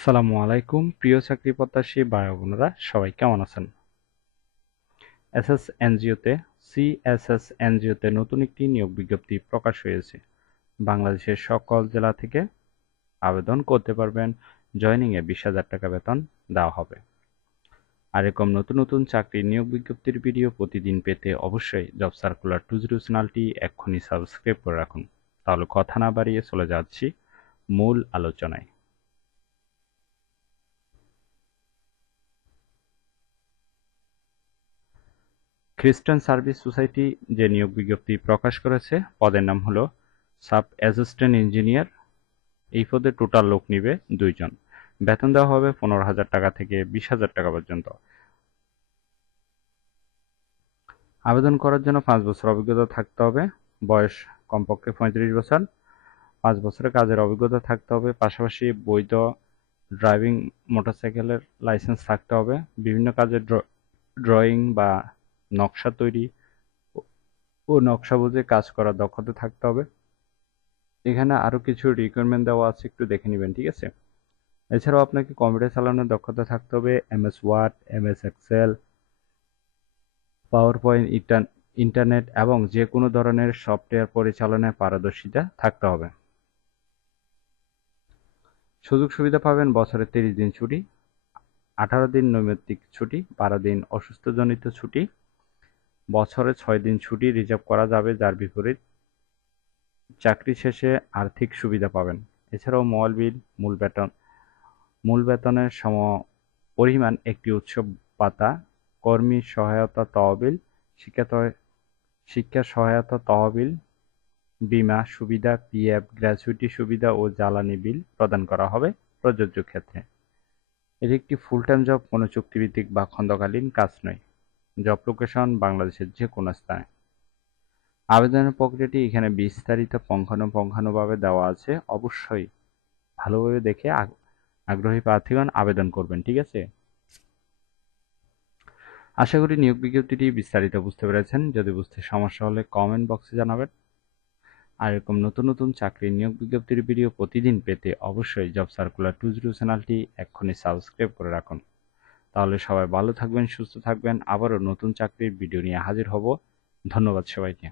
আসসালামু আলাইকুম প্রিয় চাকরি প্রত্যাশী ভাই বোনেরা, সবাই কেমন আছেন? সিএসএস এনজিওতে নতুন একটি নিয়োগ বিজ্ঞপ্তি প্রকাশ হয়েছে। বাংলাদেশের সকল জেলা থেকে আবেদন করতে পারবেন। জয়েনিংয়ে 20,000 টাকা বেতন দেওয়া হবে। আর এরকম নতুন নতুন চাকরির নিয়োগ বিজ্ঞপ্তির ভিডিও প্রতিদিন পেতে অবশ্যই জব সার্কুলার 20 চ্যানেলটি এক্ষুনি সাবস্ক্রাইব করে রাখুন। তাহলে কথা না বাড়িয়ে চলে যাচ্ছি মূল আলোচনায়। খ্রিস্টান সার্ভিস সোসাইটি যে নিয়োগ বিজ্ঞপ্তি প্রকাশ করেছে, পদের নাম হলো সাব অ্যাসিস্ট্যান্ট ইঞ্জিনিয়ার। এই পদে টোটাল লোক নিবে 2 জন। বেতন দেওয়া হবে 15,000 টাকা থেকে 20,000 টাকা পর্যন্ত। আবেদন করার জন্য 5 বছর অভিজ্ঞতা থাকতে হবে। বয়স কমপক্ষে 35 বছর। 5 বছরের কাজের অভিজ্ঞতা থাকতে হবে। পাশাপাশি বৈধ ড্রাইভিং মোটরসাইকেলের লাইসেন্স থাকতে হবে। বিভিন্ন কাজের ড্রয়িং বা নকশা তৈরি ও নকশা বুঝে কাজ করার দক্ষতা থাকতে হবে। এখানে আরো কিছু রিকোয়ারমেন্ট দেওয়া আছে, একটু দেখে নেবেন, ঠিক আছে? এছাড়াও আপনাকে কম্পিউটার চালানোর দক্ষতা থাকতে হবে। MS word, MS excel, power point, internet এবং যে কোনো ধরনের সফটওয়্যার পরিচালনায় পারদর্শিতা থাকতে হবে। সুযোগ সুবিধা পাবেন বছরে 30 দিন ছুটি, 18 দিন নৈমিত্তিক ছুটি, 12 দিন অসুস্থজনিত ছুটি। বছরে 6 দিন ছুটি রিজার্ভ করা যাবে, যার বিপরীত চাকরি শেষে আর্থিক সুবিধা পাবেন। এছাড়াও মোবাইল বিল, মূল বেতনের সমপরিমাণ একটি উৎসব ভাতা, কর্মী সহায়তা তহবিল, শিক্ষা সহায়তা তহবিল, বীমা সুবিধা, পিএফ, গ্র্যাচুইটি সুবিধা ও জ্বালানি বিল প্রদান করা হবে প্রযোজ্য ক্ষেত্রে। এটি একটি ফুল টাইম জব, কোনো চুক্তিভিত্তিক বা খণ্ডকালীন কাজ নয়। জব লোকেশন বাংলাদেশের যে কোনো স্থানে। আবেদনের প্রক্রিয়াটি এখানে বিস্তারিত পুঙ্খানুপুঙ্খভাবে দেওয়া আছে। অবশ্যই ভালোভাবে দেখে আগ্রহী প্রার্থীগণ আবেদন করবেন, ঠিক আছে? আশা করি নিয়োগ বিজ্ঞপ্তিটি বিস্তারিত বুঝতে পেরেছেন। যদি বুঝতে সমস্যা হলে কমেন্ট বক্সে জানাবেন। আর এরকম নতুন নতুন চাকরির নিয়োগ বিজ্ঞপ্তির ভিডিও প্রতিদিন পেতে অবশ্যই জব সার্কুলার 20 চ্যানেলটি এক্ষুনি সাবস্ক্রাইব করে রাখুন। তাহলে সবাই ভালো থাকবেন, সুস্থ থাকবেন। আবারও নতুন চাকরির ভিডিও নিয়ে হাজির হব। ধন্যবাদ সবাইকে।